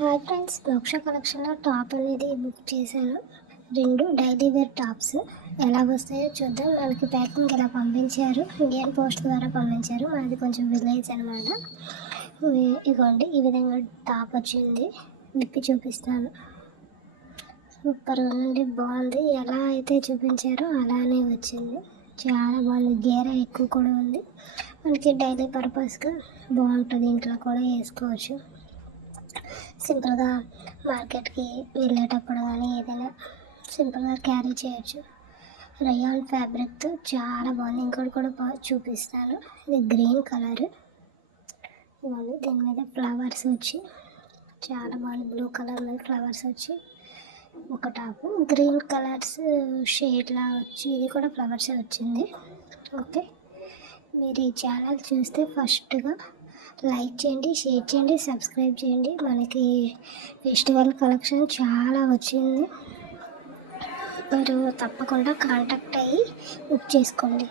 Hi friends, మోక్ష కలెక్షన్లో top అనేది బుక్ చేశాను. 2 డైలీ వేర్ టాప్స్ ఎలా వస్తాయో చూద్దాం. మనకి ప్యాకింగ్ ఎలా పంపించారు, ఇండియన్ పోస్ట్ ద్వారా పంపించారు. మనది కొంచెం విలేజ్ అనమాట. ఇదిగోండి, ఈ విధంగా టాప్ వచ్చింది. విప్పి చూపిస్తాను. సూపర్గా ఉంది, బాగుంది. ఎలా అయితే చూపించారో అలానే వచ్చింది. చాలా బాగుంది. గేర ఎక్కువ కూడా ఉంది. మనకి డైలీ పర్పస్గా బాగుంటుంది. ఇంట్లో కూడా వేసుకోవచ్చు. సింపుల్గా మార్కెట్కి వెళ్ళేటప్పుడు కానీ ఏదైనా సింపుల్గా క్యారీ చేయొచ్చు. రయాన్ ఫ్యాబ్రిక్తో చాలా బాగుంది. ఇంకోటి కూడా చూపిస్తాను. ఇది గ్రీన్ కలర్. దీని మీద ఫ్లవర్స్ వచ్చి చాలా బాగుంది. బ్లూ కలర్ మీద ఫ్లవర్స్ వచ్చి ఒక టాపు, గ్రీన్ కలర్స్ షేడ్లా వచ్చి ఇది కూడా ఫ్లవర్స్ వచ్చింది. ఓకే, మీరు ఈ ఛానల్ చూస్తే ఫస్ట్గా లైక్ చేయండి, షేర్ చేయండి, సబ్స్క్రైబ్ చేయండి. మనకి ఫెస్టివల్ కలెక్షన్ చాలా వచ్చింది. మీరు తప్పకుండా కాంటాక్ట్ అయ్యి బుక్ చేసుకోండి.